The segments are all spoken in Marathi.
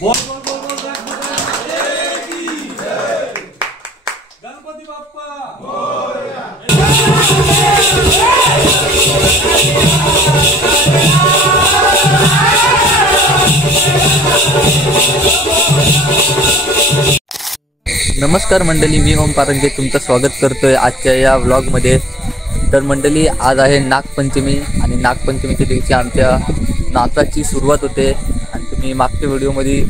बोल बोल बोल बोल गणपती बाप्पा नमस्कार मंडळी, मी ओम पारंगे तुमचं स्वागत करतोय आजच्या या व्लॉगमध्ये। तर मंडळी, आज आहे नागपंचमी आणि नागपंचमीच्या दिवशी आमच्या नाचाची सुरुवात होते आणि तुम्ही मागच्या व्हिडिओमध्ये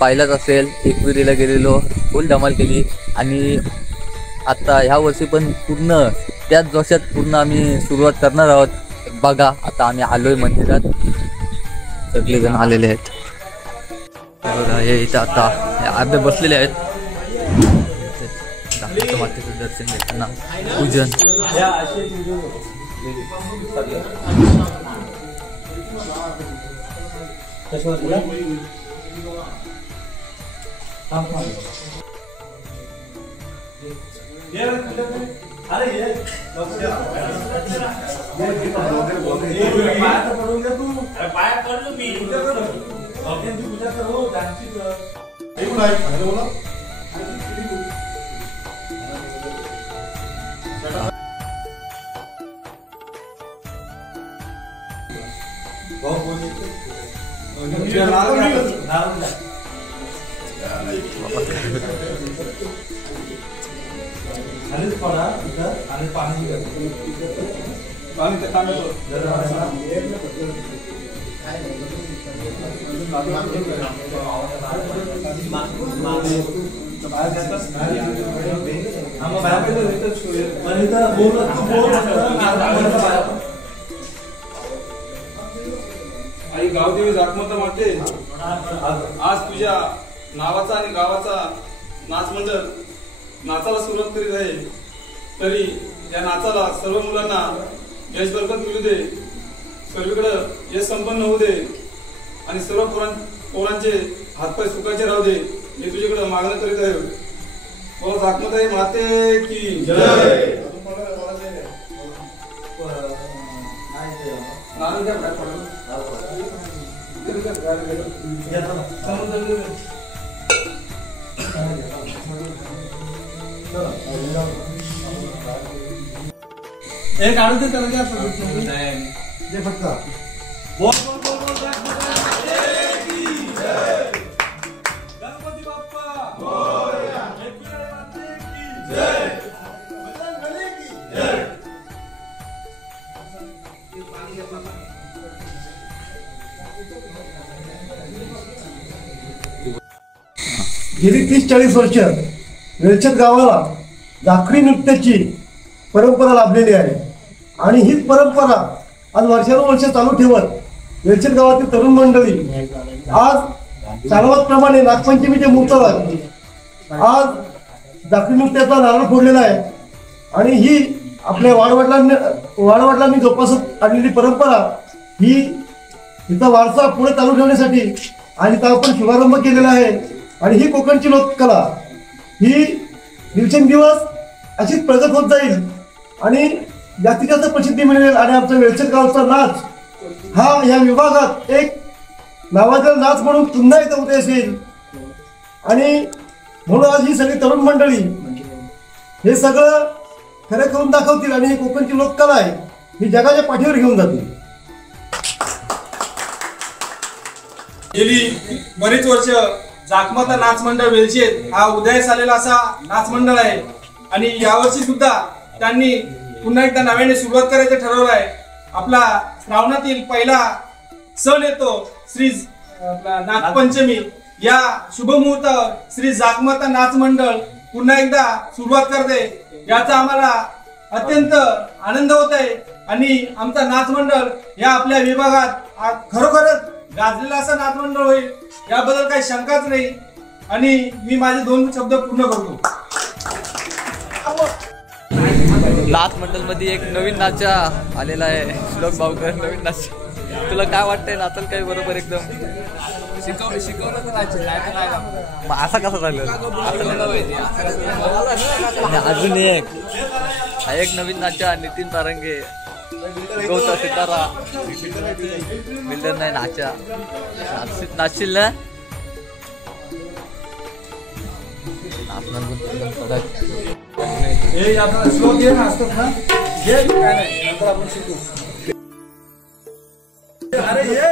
पाहिलंच असेल, एकविरीला गेलेलो, फुल धमाल केली आणि आता ह्या वर्षी पण पूर्ण त्याच जोशात पूर्ण आम्ही सुरुवात करणार आहोत। बघा, आता आम्ही आलोय मंदिरात, सगळेजण आलेले आहेत। बघा, हे इथं आता अर्धे बसलेले आहेत, मातेचं दर्शन घेताना पूजन। आई गावदेवी जागमता माते, आज तुझ्या नावाचा आणि गावाचा नाच मंडळ नाचाला सुरुवात करीत आहे। तरी या नाचाला सर्व मुलांना यश बरकत मिळू दे, सर्वीकडे यश संपन्न होऊ दे आणि सर्व पोरांचे हातपाय सुखाचे राहू दे, हे तुझ्याकडे मागणं करीत आहे। बोला जागमता माते की जय। एक आडू दे त्याला काय दे फक्त बोल बोल बोल बोल गणपती बाप्पा मोरया, एकविरा माते की जय, बजरंगबली की जय। गेली 30-40 वर्ष वेलचत गावाला जाखरी नृत्याची परंपरा लाभलेली आहे आणि हीच परंपरा आज वर्षानुवर्ष चालू ठेवत वेलचत गावातील तरुण मंडळी आज चालवतप्रमाणे नागपंचमीच्या मुहूर्तावर आज जाखरी नृत्याचा नारळ फोडलेला आहे आणि ही आपल्या वाडवडिलांनी जोपासत आणलेली परंपरा ही तिचा वारसा पुढे चालू ठेवण्यासाठी आणि त्याचा आपण शुभारंभ केलेला आहे। आणि ही कोकणची लोककला ही दिवसेंदिवस अशीच प्रगत होत जाईल आणि जास्तीत जास्त प्रसिद्धी मिळेल आणि आमचा वेलचत गावचा नाच हा या विभागात एक नावाजलेला नाच म्हणून पुन्हा एकदा उदयास येईल। आणि म्हणून आज ही सगळी तरुण मंडळी हे सगळं खरं करून दाखवतील आणि ही कोकणची लोककला आहे ही जगाच्या पाठीवर घेऊन जातील। गेली बरीच वर्ष जागमता नाच मंडळ वेलचेत हा उदयास आलेला असा नाच मंडळ आहे आणि यावर्षी सुद्धा त्यांनी पुन्हा एकदा नव्याने सुरुवात करायचं ठरवलं आहे। आपला श्रावणातील पहिला सण येतो श्री नागपंचमी, या शुभ मुहूर्तावर श्री जागमता नाच मंडळ पुन्हा एकदा सुरुवात करते, याचा आम्हाला अत्यंत आनंद होत आहे आणि आमचा नाच मंडळ या आपल्या विभागात खरोखरच गाजलेला असा नाच मंडळ होईल याबद्दल काही शंकाच नाही। आणि मी माझे 2 शब्द पूर्ण करतो। नाच मंडळ मध्ये एक नवीन नाचा आलेला आहे, श्लोक भाऊकर नवीन नाच। तुला काय वाटतंय, नाचाल काही बरोबर एकदम शिकवलं तर असा कसा झालं? अजून एक नवीन नाचा नितीन पारंगे, गौता सितारा बिल्डर नाही नाचा नाचशील ना? नाचणार पण एकदम कडक. हे आता स्लो घे ना असतात ना घे काय नाही नंतर आपण शिकू. अरे ये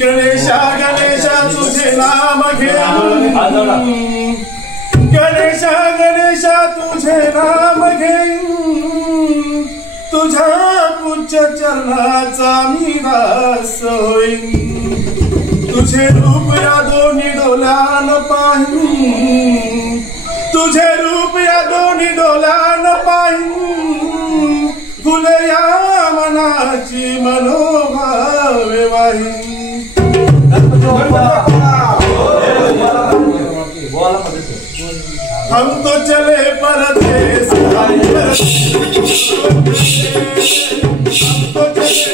गणेशा गणेशा तुझे नाम घेऊ गणेशा गणेशा तुझे नाम घेऊ तुझ्या पूज्य चरणाचा मी दास होईन तुझे रूप या दोन्ही डोळ्यान पाहिन तुझे रूप या दोन्ही डोळ्यान पाहिन फुले या मनाची मनोभावे वाहिन. हम तो चले परदेस हम तो चले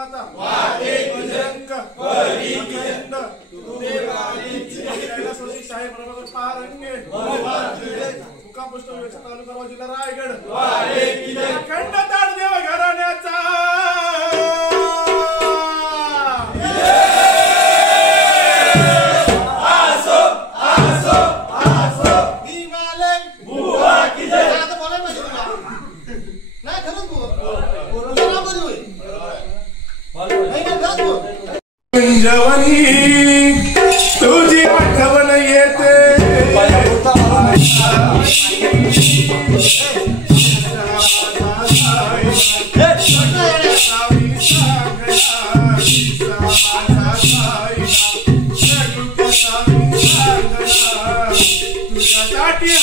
माता बजरंग अखंड कैलासवासी साहेब प्रभाकर पारंगे मुकामपोस्ट तालुका जिल्हा रायगड अखंड ताडदेव घराण्याचा जवानी तुझी आठवण येते तुझ्यासाठी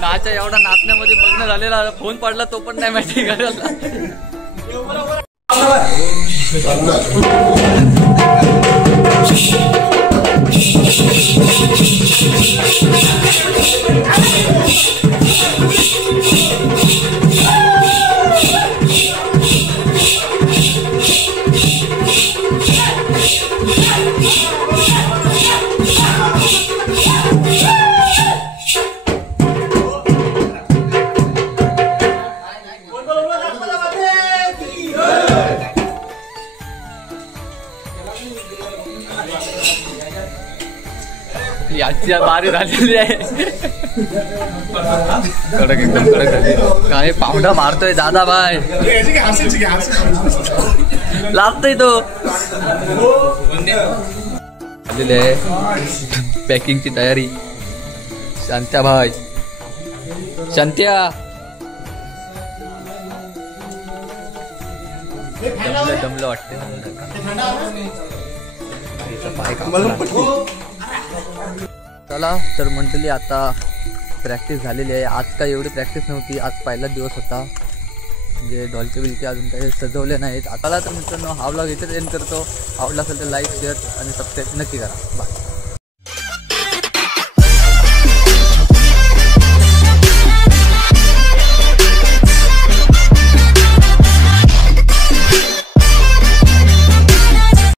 नाचा एवढा नाचण्यामध्ये मग्न झालेला फोन पडला तो पण नाही माहिती करायला. याची बारी झालेली आहे. कडक एकदम कडक झाली. काय पावडा मारतोय दादा भाई, लागतोय तो आलेले आहे. पॅकिंगची तयारी. शांत्या भाई, शांत्या दमलं वाटते. पाय चला तर मंडळी आता प्रॅक्टिस झालेली आहे. आज काय एवढी प्रॅक्टिस नव्हती, आज पहिलाच दिवस होता. म्हणजे ढोलके बिलके अजून काही सजवले नाहीत. आता तर मित्रांनो हा व्लॉग इथेच एंड करतो. आवडला असेल तर लाईक शेअर आणि सबस्क्राईब नक्की करा. बाय.